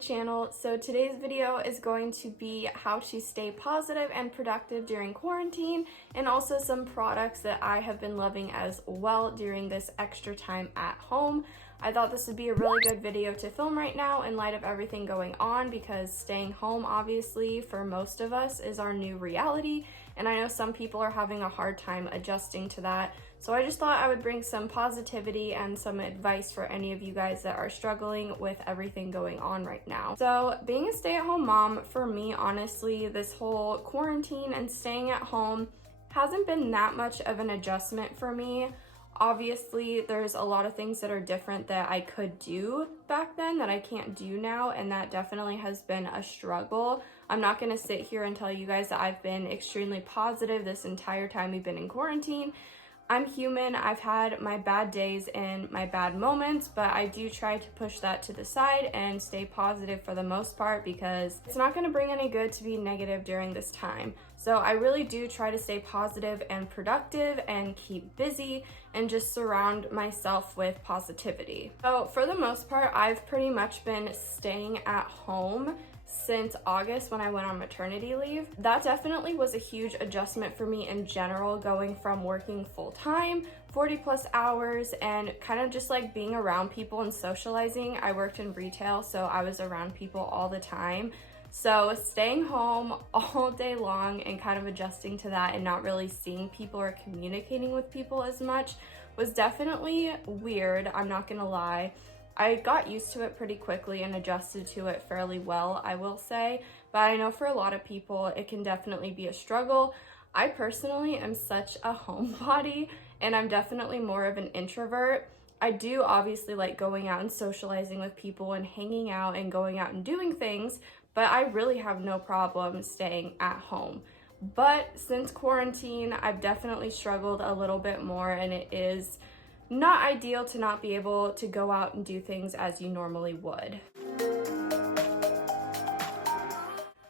channel. So today's video is going to be how to stay positive and productive during quarantine, and also some products that I have been loving as well during this extra time at home. I thought this would be a really good video to film right now in light of everything going on, because staying home obviously for most of us is our new reality, and I know some people are having a hard time adjusting to that. So I just thought I would bring some positivity and some advice for any of you guys that are struggling with everything going on right now. So being a stay-at-home mom, for me, honestly, this whole quarantine and staying at home hasn't been that much of an adjustment for me. Obviously, there's a lot of things that are different that I could do back then that I can't do now, and that definitely has been a struggle. I'm not going to sit here and tell you guys that I've been extremely positive this entire time we've been in quarantine. I'm human. I've had my bad days and my bad moments, but I do try to push that to the side and stay positive for the most part, because it's not going to bring any good to be negative during this time. So I really do try to stay positive and productive and keep busy and just surround myself with positivity. So for the most part, I've pretty much been staying at home since August when I went on maternity leave. That definitely was a huge adjustment for me in general, going from working full-time, 40+ hours, and kind of just like being around people and socializing. I worked in retail, so I was around people all the time. So staying home all day long and kind of adjusting to that and not really seeing people or communicating with people as much was definitely weird, I'm not gonna lie. I got used to it pretty quickly and adjusted to it fairly well, I will say, but I know for a lot of people it can definitely be a struggle. I personally am such a homebody, and I'm definitely more of an introvert. I do obviously like going out and socializing with people and hanging out and going out and doing things, but I really have no problem staying at home. But since quarantine, I've definitely struggled a little bit more, and it is not ideal to not be able to go out and do things as you normally would.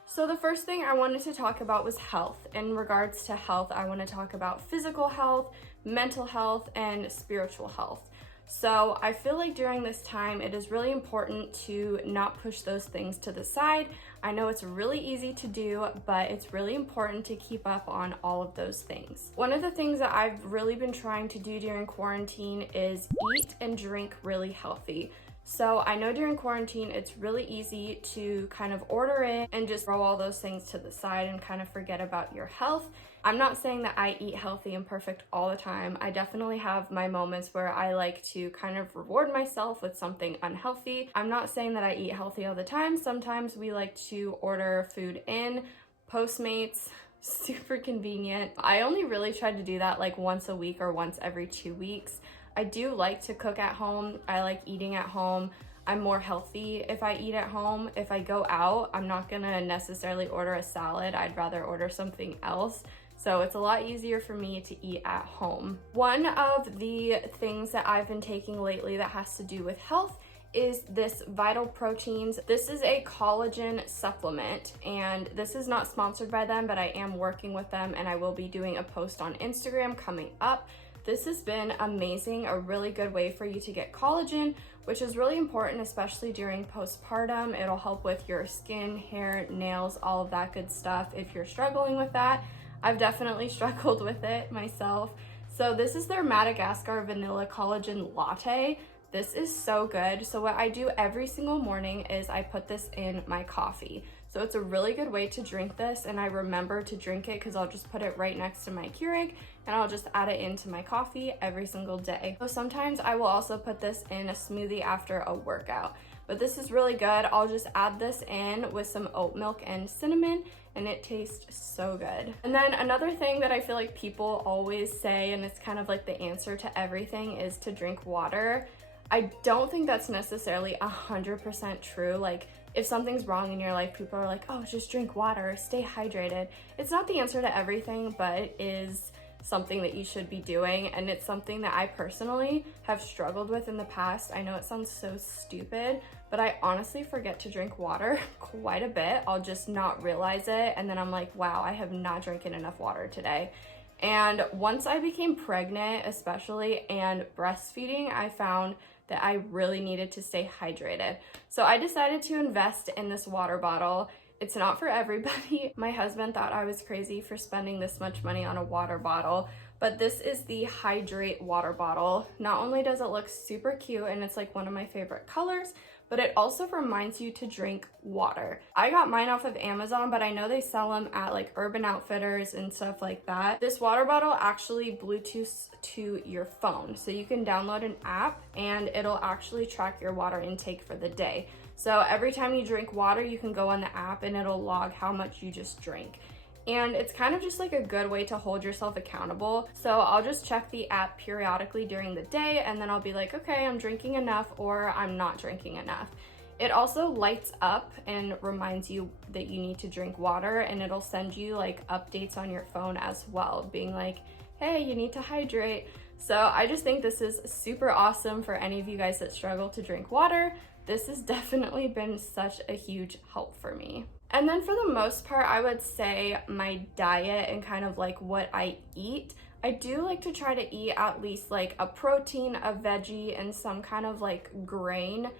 So the first thing I wanted to talk about was health. In regards to health, I want to talk about physical health, mental health, and spiritual health. So I feel like during this time, it is really important to not push those things to the side. I know it's really easy to do, but it's really important to keep up on all of those things. One of the things that I've really been trying to do during quarantine is eat and drink really healthy. So I know during quarantine, it's really easy to kind of order in and just throw all those things to the side and kind of forget about your health. I'm not saying that I eat healthy and perfect all the time. I definitely have my moments where I like to kind of reward myself with something unhealthy. I'm not saying that I eat healthy all the time. Sometimes we like to order food in, Postmates, super convenient. I only really try to do that like once a week or once every 2 weeks. I do like to cook at home. I like eating at home. I'm more healthy if I eat at home. If I go out, I'm not gonna necessarily order a salad. I'd rather order something else. So it's a lot easier for me to eat at home. One of the things that I've been taking lately that has to do with health is this Vital Proteins. This is a collagen supplement, and this is not sponsored by them, but I am working with them, and I will be doing a post on Instagram coming up. This has been amazing, a really good way for you to get collagen, which is really important, especially during postpartum. It'll help with your skin, hair, nails, all of that good stuff if you're struggling with that. I've definitely struggled with it myself. So this is their Madagascar Vanilla Collagen Latte. This is so good. So what I do every single morning is I put this in my coffee. So it's a really good way to drink this, and I remember to drink it because I'll just put it right next to my Keurig and I'll just add it into my coffee every single day. So sometimes I will also put this in a smoothie after a workout, but this is really good. I'll just add this in with some oat milk and cinnamon, and it tastes so good. And then another thing that I feel like people always say, and it's kind of like the answer to everything, is to drink water. I don't think that's necessarily 100% true. Like, if something's wrong in your life, people are like, oh, just drink water, stay hydrated. It's not the answer to everything, but it is something that you should be doing, and it's something that I personally have struggled with in the past. I know it sounds so stupid, but I honestly forget to drink water quite a bit. I'll just not realize it, and then I'm like, wow, I have not drinking enough water today. And once I became pregnant, especially, and breastfeeding, I found that I really needed to stay hydrated. So I decided to invest in this water bottle. It's not for everybody. My husband thought I was crazy for spending this much money on a water bottle, but this is the Hidrate water bottle. Not only does it look super cute and it's like one of my favorite colors, but it also reminds you to drink water. I got mine off of Amazon, but I know they sell them at like Urban Outfitters and stuff like that. This water bottle actually Bluetooths to your phone. So you can download an app and it'll actually track your water intake for the day. So every time you drink water, you can go on the app and it'll log how much you just drank. And it's kind of just like a good way to hold yourself accountable. So I'll just check the app periodically during the day and then I'll be like, okay, I'm drinking enough or I'm not drinking enough. It also lights up and reminds you that you need to drink water, and it'll send you like updates on your phone as well, being like, hey, you need to hydrate. So I just think this is super awesome for any of you guys that struggle to drink water. This has definitely been such a huge help for me. And then for the most part, I would say my diet and kind of like what I eat. I do like to try to eat at least like a protein, a veggie, and some kind of like grain.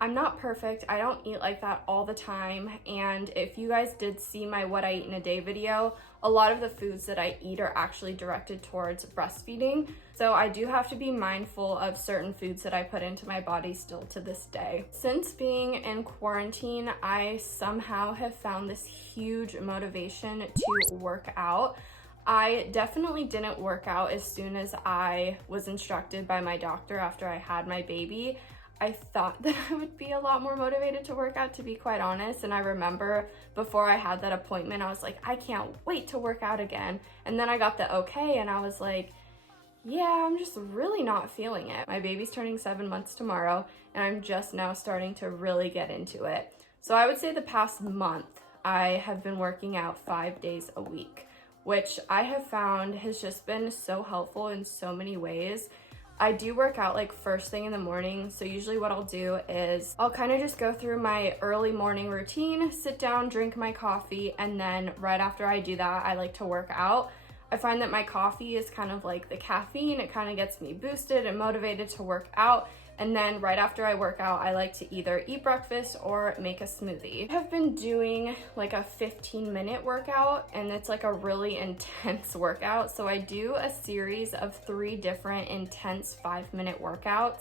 I'm not perfect. I don't eat like that all the time. And if you guys did see my what I eat in a day video, a lot of the foods that I eat are actually directed towards breastfeeding. So I do have to be mindful of certain foods that I put into my body still to this day. Since being in quarantine, I somehow have found this huge motivation to work out. I definitely didn't work out as soon as I was instructed by my doctor after I had my baby. I thought that I would be a lot more motivated to work out, to be quite honest. And I remember before I had that appointment, I was like, I can't wait to work out again. And then I got the okay and I was like, yeah, I'm just really not feeling it. My baby's turning 7 months tomorrow and I'm just now starting to really get into it. So I would say the past month, I have been working out 5 days a week, which I have found has just been so helpful in so many ways. I do work out like first thing in the morning. So usually what I'll do is I'll kind of just go through my early morning routine, sit down, drink my coffee, and then right after I do that, I like to work out. I find that my coffee is kind of like the caffeine. It kind of gets me boosted and motivated to work out. And then right after I work out, I like to either eat breakfast or make a smoothie. I have been doing like a 15-minute workout, and it's like a really intense workout. So I do a series of 3 different intense 5-minute workouts,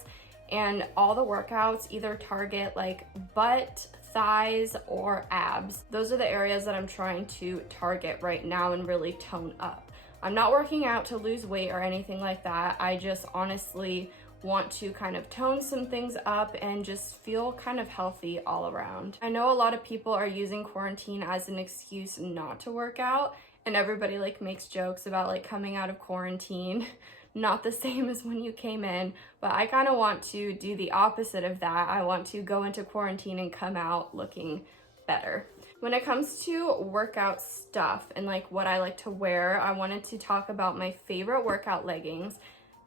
and all the workouts either target like butt, thighs, or abs. Those are the areas that I'm trying to target right now and really tone up. I'm not working out to lose weight or anything like that. I just honestly want to kind of tone some things up and just feel kind of healthy all around. I know a lot of people are using quarantine as an excuse not to work out, and everybody like makes jokes about like coming out of quarantine not the same as when you came in, but I kind of want to do the opposite of that. I want to go into quarantine and come out looking better. When it comes to workout stuff and like what I like to wear, I wanted to talk about my favorite workout leggings.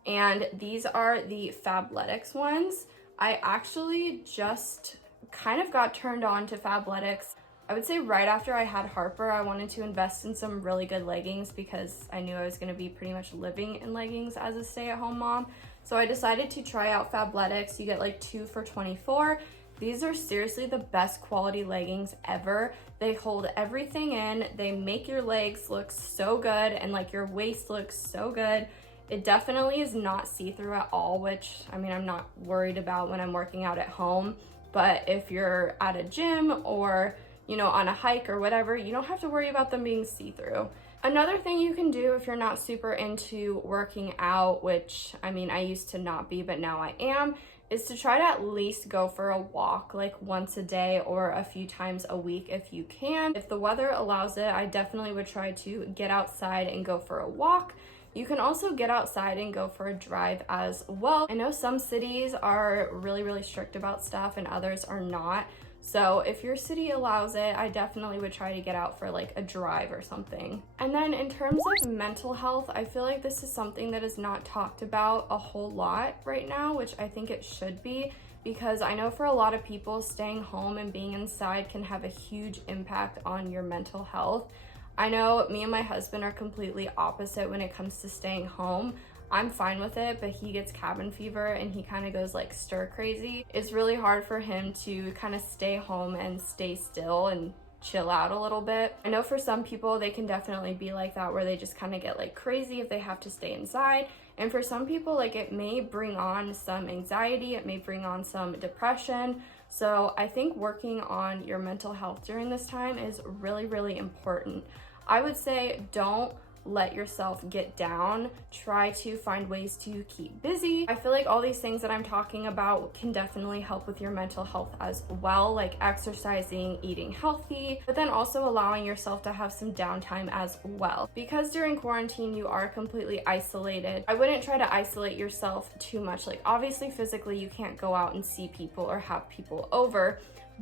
And these are the Fabletics ones. I actually just kind of got turned on to Fabletics. I would say right after I had Harper, I wanted to invest in some really good leggings because I knew I was gonna be pretty much living in leggings as a stay-at-home mom. So I decided to try out Fabletics. You get like 2 for $24. These are seriously the best quality leggings ever. They hold everything in. They make your legs look so good and like your waist looks so good. It definitely is not see-through at all, which I mean, I'm not worried about when I'm working out at home, but if you're at a gym or, you know, on a hike or whatever, you don't have to worry about them being see-through. Another thing you can do if you're not super into working out, which I mean, I used to not be, but now I am, is to try to at least go for a walk like once a day or a few times a week if you can. If the weather allows it, I definitely would try to get outside and go for a walk. You can also get outside and go for a drive as well. I know some cities are really strict about stuff and others are not. So if your city allows it, I definitely would try to get out for like a drive or something. And then in terms of mental health, I feel like this is something that is not talked about a whole lot right now, which I think it should be, because I know for a lot of people, staying home and being inside can have a huge impact on your mental health. I know me and my husband are completely opposite when it comes to staying home. I'm fine with it, but he gets cabin fever and he kind of goes like stir crazy. It's really hard for him to kind of stay home and stay still and chill out a little bit. I know for some people they can definitely be like that, where they just kind of get like crazy if they have to stay inside. And for some people, like, it may bring on some anxiety, it may bring on some depression. So I think working on your mental health during this time is really, really important. I would say don't let yourself get down. Try to find ways to keep busy. I feel like all these things that I'm talking about can definitely help with your mental health as well, like exercising, eating healthy, but then also allowing yourself to have some downtime as well. Because during quarantine, you are completely isolated. I wouldn't try to isolate yourself too much. Like, obviously physically you can't go out and see people or have people over,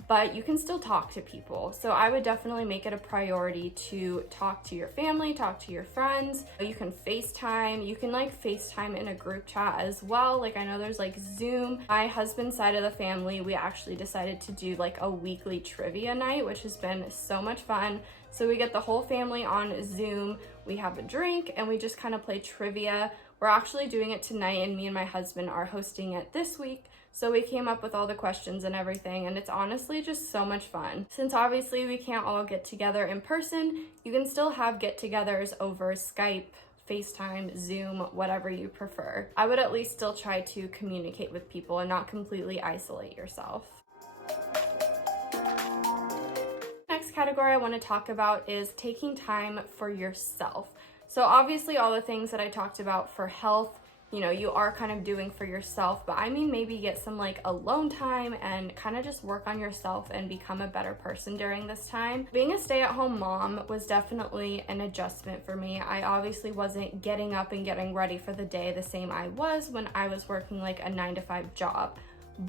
but you can still talk to people. So I would definitely make it a priority to talk to your family, talk to your friends. You can FaceTime, you can like FaceTime in a group chat as well. Like, I know there's like Zoom. My husband's side of the family, we actually decided to do like a weekly trivia night, which has been so much fun. So we get the whole family on Zoom, we have a drink, and we just kind of play trivia. We're actually doing it tonight, and me and my husband are hosting it this week. So we came up with all the questions and everything, and it's honestly just so much fun. Since obviously we can't all get together in person, you can still have get-togethers over Skype, FaceTime, Zoom, whatever you prefer. I would at least still try to communicate with people and not completely isolate yourself. Next category I want to talk about is taking time for yourself. So obviously all the things that I talked about for health, you know, you are kind of doing for yourself, but I mean maybe get some like alone time and kind of just work on yourself and become a better person during this time. Being a stay-at-home mom was definitely an adjustment for me. I obviously wasn't getting up and getting ready for the day the same I was when I was working like a 9-to-5 job.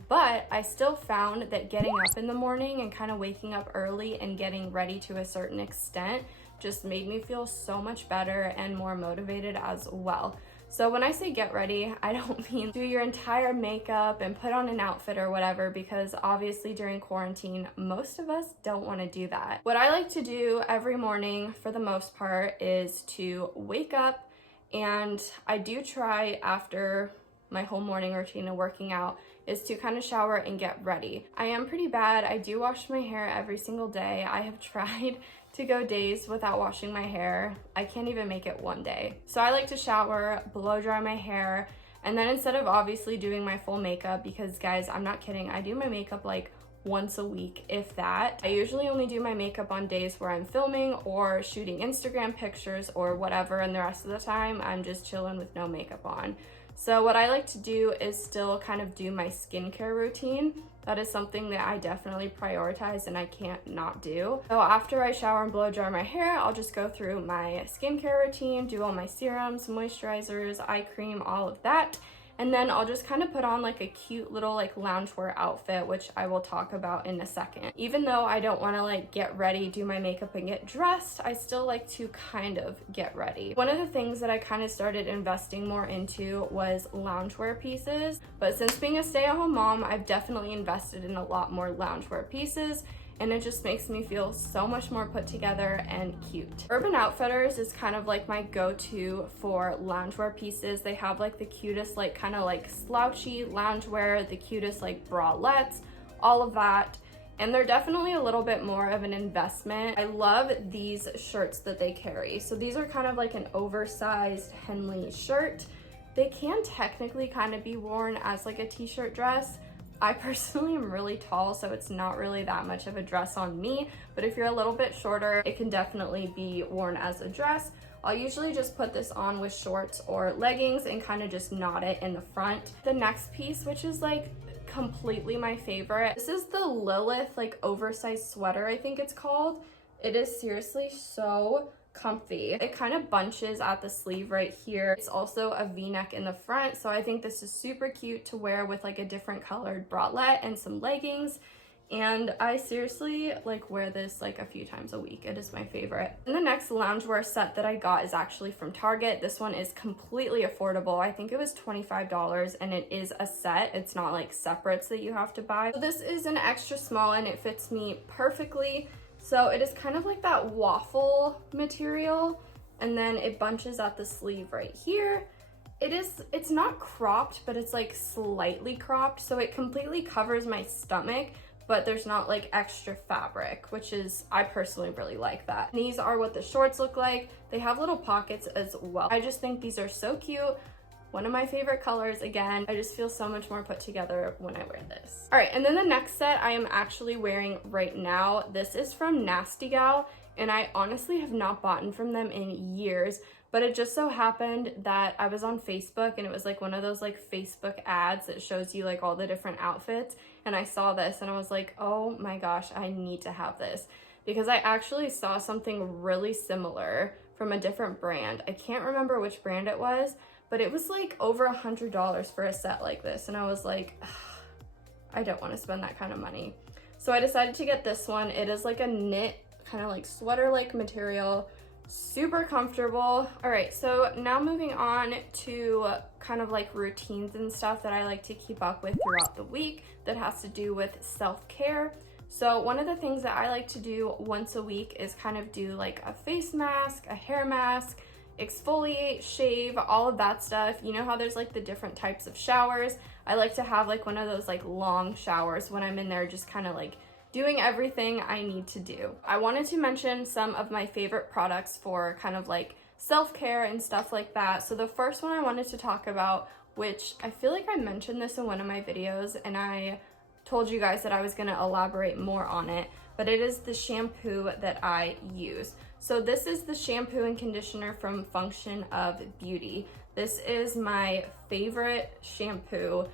But I still found that getting up in the morning and kind of waking up early and getting ready to a certain extent just made me feel so much better and more motivated as well. So when I say get ready, I don't mean do your entire makeup and put on an outfit or whatever, because obviously during quarantine, most of us don't want to do that. What I like to do every morning for the most part is to wake up, and I do try after my whole morning routine of working out is to kind of shower and get ready. I am pretty bad. I do wash my hair every single day. I have tried to go days without washing my hair. I can't even make it one day. So I like to shower, blow dry my hair, and then instead of obviously doing my full makeup, because guys, I'm not kidding, I do my makeup like once a week, if that. I usually only do my makeup on days where I'm filming or shooting Instagram pictures or whatever, and the rest of the time I'm just chilling with no makeup on. So what I like to do is still kind of do my skincare routine. That is something that I definitely prioritize and I can't not do. So after I shower and blow dry my hair, I'll just go through my skincare routine, do all my serums, moisturizers, eye cream, all of that. And then I'll just kind of put on like a cute little like loungewear outfit, which I will talk about in a second. Even though I don't want to like get ready, do my makeup and get dressed, I still like to kind of get ready. One of the things that I kind of started investing more into was loungewear pieces. But since being a stay-at-home mom, I've definitely invested in a lot more loungewear pieces, and it just makes me feel so much more put together and cute. Urban Outfitters is kind of like my go-to for loungewear pieces. They have like the cutest like kind of like slouchy loungewear, the cutest like bralettes, all of that. And they're definitely a little bit more of an investment. I love these shirts that they carry. So these are kind of like an oversized Henley shirt. They can technically kind of be worn as like a t-shirt dress. I personally am really tall, so it's not really that much of a dress on me, but if you're a little bit shorter, it can definitely be worn as a dress. I'll usually just put this on with shorts or leggings and kind of just knot it in the front. The next piece, which is like completely my favorite, this is the Lilith like oversized sweater, I think it's called. It is seriously so comfy. It kind of bunches at the sleeve right here. It's also a v-neck in the front, so I think this is super cute to wear with like a different colored bralette and some leggings. And I seriously like wear this like a few times a week. It is my favorite. And the next loungewear set that I got is actually from Target. This one is completely affordable. I think it was $25, and it is a set. It's not like separates that you have to buy. So this is an extra small and it fits me perfectly. So it is kind of like that waffle material, and then it bunches at the sleeve right here. It's not cropped, but it's like slightly cropped, so it completely covers my stomach, but there's not like extra fabric, which is, I personally really like that. And these are what the shorts look like. They have little pockets as well. I just think these are so cute. One of my favorite colors. Again, I just feel so much more put together when I wear this. All right, and then the next set I am actually wearing right now. This is from Nasty Gal, and I honestly have not bought from them in years, but it just so happened that I was on Facebook and it was like one of those like Facebook ads that shows you like all the different outfits, and I saw this and I was like, oh my gosh, I need to have this, because I actually saw something really similar from a different brand. I can't remember which brand it was, but it was like over $100 for a set like this, and I was like, I don't want to spend that kind of money. So I decided to get this one. It is like a knit, kind of like sweater-like material, super comfortable. All right, so now moving on to kind of like routines and stuff that I like to keep up with throughout the week that has to do with self-care. So one of the things that I like to do once a week is kind of do like a face mask, a hair mask, exfoliate, shave, all of that stuff. You know how there's like the different types of showers? I like to have like one of those like long showers when I'm in there just kind of like doing everything I need to do. I wanted to mention some of my favorite products for kind of like self-care and stuff like that. So the first one I wanted to talk about, which I feel like I mentioned this in one of my videos and I told you guys that I was gonna elaborate more on it, but it is the shampoo that I use. So this is the shampoo and conditioner from Function of Beauty. This is my favorite shampoo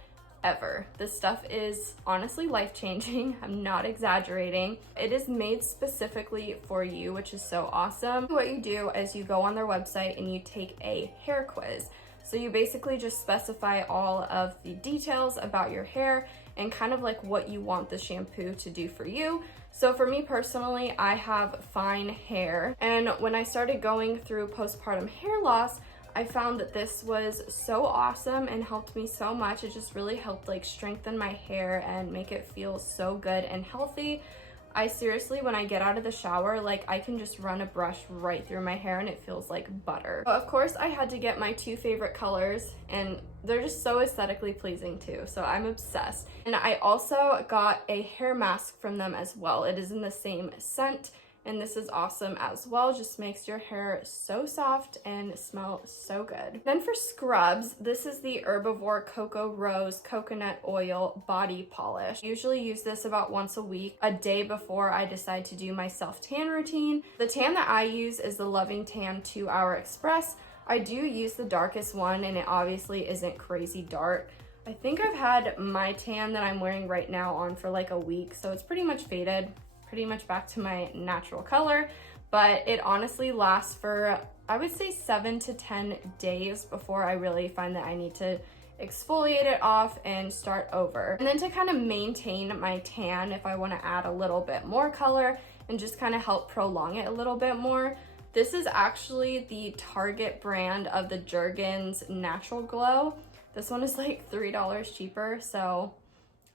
ever. This stuff is honestly life-changing. I'm not exaggerating. It is made specifically for you, which is so awesome. What you do is you go on their website and you take a hair quiz. So you basically just specify all of the details about your hair and kind of like what you want the shampoo to do for you. So for me personally, I have fine hair, and when I started going through postpartum hair loss, I found that this was so awesome and helped me so much. It just really helped like strengthen my hair and make it feel so good and healthy. I seriously, when I get out of the shower, like I can just run a brush right through my hair and it feels like butter. But of course I had to get my two favorite colors, and they're just so aesthetically pleasing too, so I'm obsessed. And I also got a hair mask from them as well. It is in the same scent, and this is awesome as well. Just makes your hair so soft and smell so good. Then for scrubs, this is the Herbivore Coco Rose Coconut Oil Body Polish. I usually use this about once a week, a day before I decide to do my self-tan routine. The tan that I use is the Loving Tan 2-Hour Express. I do use the darkest one, and it obviously isn't crazy dark. I think I've had my tan that I'm wearing right now on for like a week, so it's pretty much faded, pretty much back to my natural color, but it honestly lasts for, I would say 7 to 10 days before I really find that I need to exfoliate it off and start over. And then to kind of maintain my tan, if I want to add a little bit more color and just kind of help prolong it a little bit more, this is actually the Target brand of the Jergens Natural Glow. This one is like $3 cheaper, so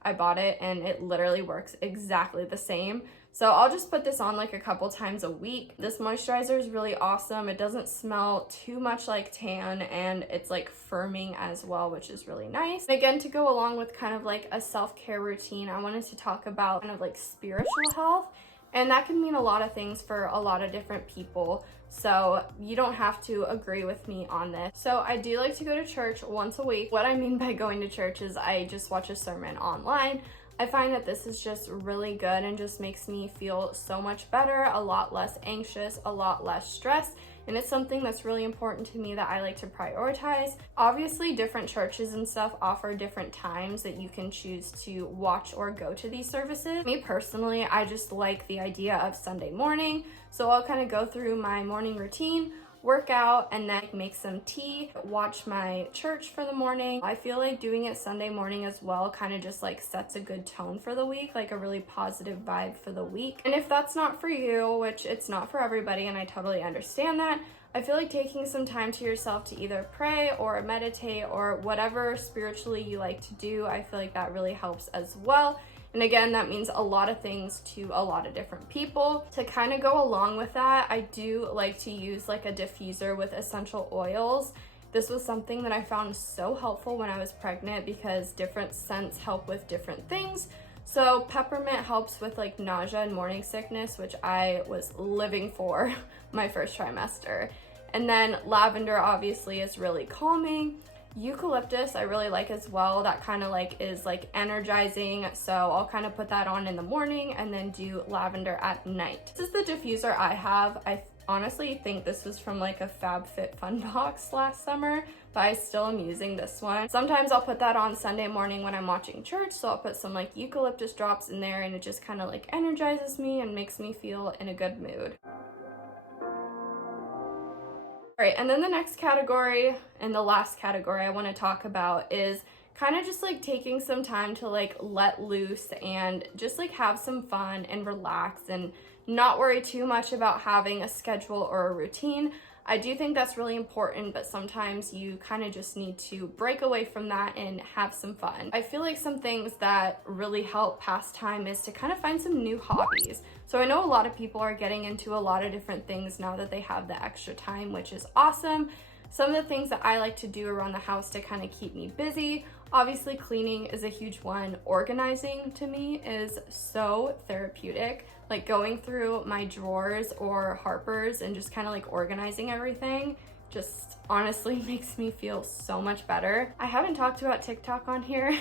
I bought it and it literally works exactly the same. So I'll just put this on like a couple times a week. This moisturizer is really awesome. It doesn't smell too much like tan, and it's like firming as well, which is really nice. And again, to go along with kind of like a self-care routine, I wanted to talk about kind of like spiritual health. And that can mean a lot of things for a lot of different people. So you don't have to agree with me on this. So I do like to go to church once a week. What I mean by going to church is I just watch a sermon online. I find that this is just really good and just makes me feel so much better, a lot less anxious, a lot less stressed. And it's something that's really important to me that I like to prioritize. Obviously, different churches and stuff offer different times that you can choose to watch or go to these services. Me personally, I just like the idea of Sunday morning. So I'll kind of go through my morning routine, work out, and then make some tea, watch my church for the morning. I feel like doing it Sunday morning as well kind of just like sets a good tone for the week, like a really positive vibe for the week. And if that's not for you, which it's not for everybody, and I totally understand that, I feel like taking some time to yourself to either pray or meditate or whatever spiritually you like to do, I feel like that really helps as well. And again, that means a lot of things to a lot of different people. To kind of go along with that, I do like to use like a diffuser with essential oils. This was something that I found so helpful when I was pregnant because different scents help with different things. So peppermint helps with like nausea and morning sickness, which I was living for my first trimester. And then lavender obviously is really calming. Eucalyptus I really like as well. That kind of like is like energizing, so I'll kind of put that on in the morning and then do lavender at night. This is the diffuser I have. I honestly think this was from like a FabFitFun box last summer, but I still am using this one. Sometimes I'll put that on Sunday morning when I'm watching church, so I'll put some like eucalyptus drops in there and it just kind of like energizes me and makes me feel in a good mood. All right, and then the next category and the last category I want to talk about is kind of just like taking some time to like let loose and just like have some fun and relax and not worry too much about having a schedule or a routine. I do think that's really important, but sometimes you kind of just need to break away from that and have some fun. I feel like some things that really help pass time is to kind of find some new hobbies. So I know a lot of people are getting into a lot of different things now that they have the extra time, which is awesome. Some of the things that I like to do around the house to kind of keep me busy, obviously cleaning is a huge one. Organizing to me is so therapeutic. Like going through my drawers or Harper's and just kind of like organizing everything just honestly makes me feel so much better. I haven't talked about TikTok on here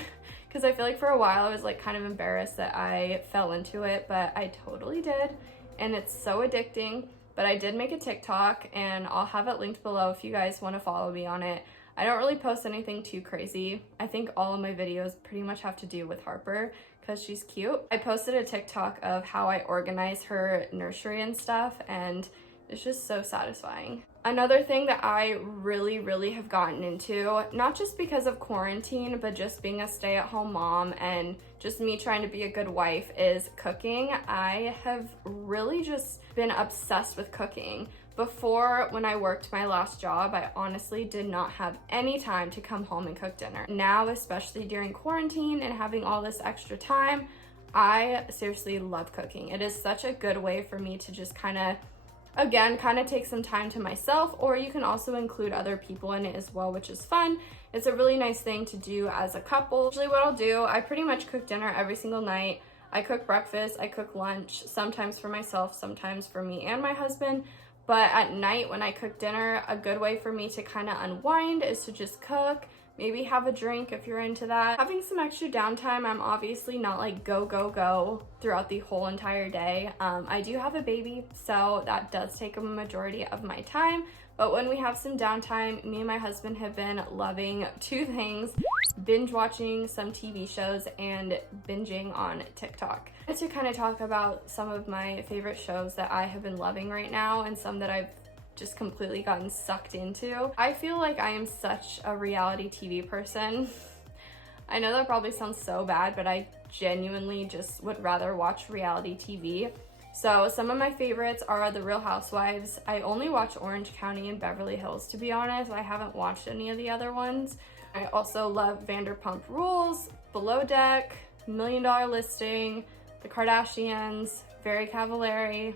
because I feel like for a while I was like kind of embarrassed that I fell into it, but I totally did, and it's so addicting. But I did make a TikTok and I'll have it linked below if you guys want to follow me on it. I don't really post anything too crazy. I think all of my videos pretty much have to do with Harper because she's cute. I posted a TikTok of how I organize her nursery and stuff, and it's just so satisfying. Another thing that I really have gotten into, not just because of quarantine, but just being a stay-at-home mom and just me trying to be a good wife, is cooking. I have really just been obsessed with cooking. Before, when I worked my last job, I honestly did not have any time to come home and cook dinner. Now, especially during quarantine and having all this extra time, I seriously love cooking. It is such a good way for me to just kind of take some time to myself, or you can also include other people in it as well, which is fun. It's a really nice thing to do as a couple. Usually what I'll do, I pretty much cook dinner every single night. I cook breakfast, I cook lunch, sometimes for myself, sometimes for me and my husband. But at night when I cook dinner, a good way for me to kind of unwind is to just cook, maybe have a drink if you're into that. Having some extra downtime, I'm obviously not like go throughout the whole entire day. I do have a baby, so that does take a majority of my time. But when we have some downtime, me and my husband have been loving two things: binge watching some TV shows and binging on TikTok. To kind of talk about some of my favorite shows that I have been loving right now and some that I've just completely gotten sucked into. I feel like I am such a reality TV person. I know that probably sounds so bad, but I genuinely just would rather watch reality TV. So some of my favorites are The Real Housewives. I only watch Orange County and Beverly Hills, to be honest. I haven't watched any of the other ones. I also love Vanderpump Rules, Below Deck, Million Dollar Listing, The Kardashians, Very Cavallari.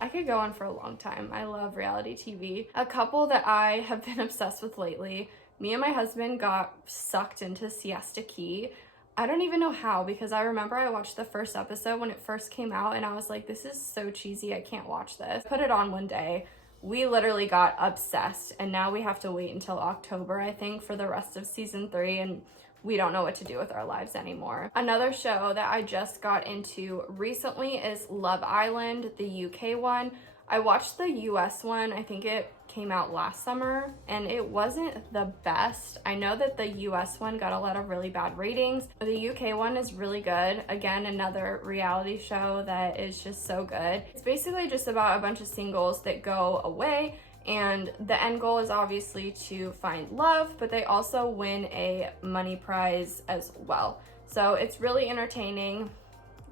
I could go on for a long time. I love reality TV. A couple that I have been obsessed with lately, me and my husband got sucked into Siesta Key. I don't even know how, because I remember I watched the first episode when it first came out and I was like, this is so cheesy, I can't watch this. Put it on one day. We literally got obsessed, and now we have to wait until October, I think, for the rest of season 3, and we don't know what to do with our lives anymore. Another show that I just got into recently is Love Island, the UK one. I watched the US one, I think it came out last summer, and it wasn't the best. I know that the US one got a lot of really bad ratings, but the UK one is really good. Again, another reality show that is just so good. It's basically just about a bunch of singles that go away, and the end goal is obviously to find love, but they also win a money prize as well. So it's really entertaining.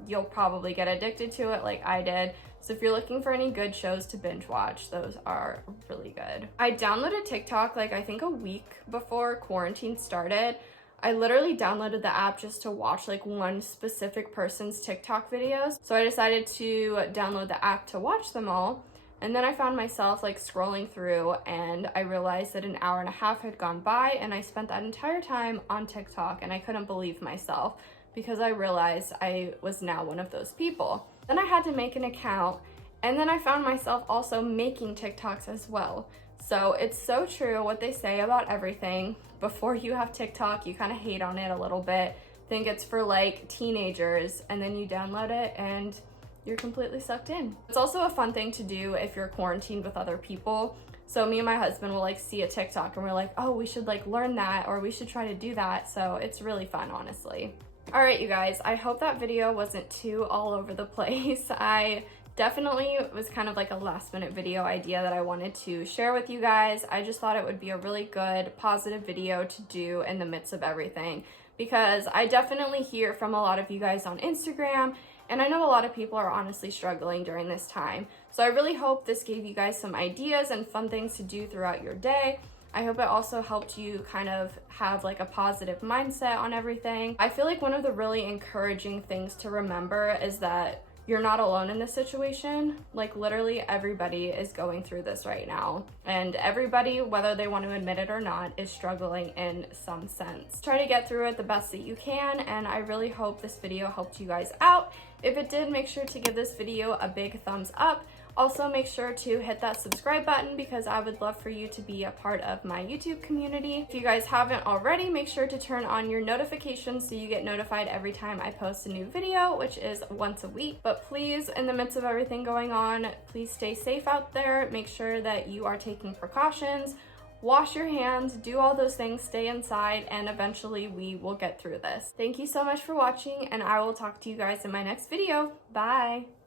You'll probably get addicted to it like I did. So if you're looking for any good shows to binge watch, those are really good. I downloaded TikTok like I think a week before quarantine started. I literally downloaded the app just to watch like one specific person's TikTok videos. So I decided to download the app to watch them all. And then I found myself like scrolling through and I realized that an hour and a half had gone by and I spent that entire time on TikTok, and I couldn't believe myself because I realized I was now one of those people. Then I had to make an account, and then I found myself also making TikToks as well. So it's so true what they say about everything. Before you have TikTok, you kind of hate on it a little bit, think it's for like teenagers, and then you download it and you're completely sucked in. It's also a fun thing to do if you're quarantined with other people. So me and my husband will like see a TikTok and we're like, oh, we should like learn that, or we should try to do that. So it's really fun, honestly. All right, you guys, I hope that video wasn't too all over the place. I definitely was kind of like a last minute video idea that I wanted to share with you guys. I just thought it would be a really good, positive video to do in the midst of everything, because I definitely hear from a lot of you guys on Instagram, and I know a lot of people are honestly struggling during this time. So I really hope this gave you guys some ideas and fun things to do throughout your day. I hope it also helped you kind of have like a positive mindset on everything. I feel like one of the really encouraging things to remember is that you're not alone in this situation. Like literally everybody is going through this right now, and everybody, whether they want to admit it or not, is struggling in some sense. Try to get through it the best that you can, and I really hope this video helped you guys out. If it did, make sure to give this video a big thumbs up. Also, make sure to hit that subscribe button because I would love for you to be a part of my YouTube community. If you guys haven't already, make sure to turn on your notifications so you get notified every time I post a new video, which is once a week. But please, in the midst of everything going on, please stay safe out there. Make sure that you are taking precautions. Wash your hands, do all those things, stay inside, and eventually we will get through this. Thank you so much for watching, and I will talk to you guys in my next video. Bye!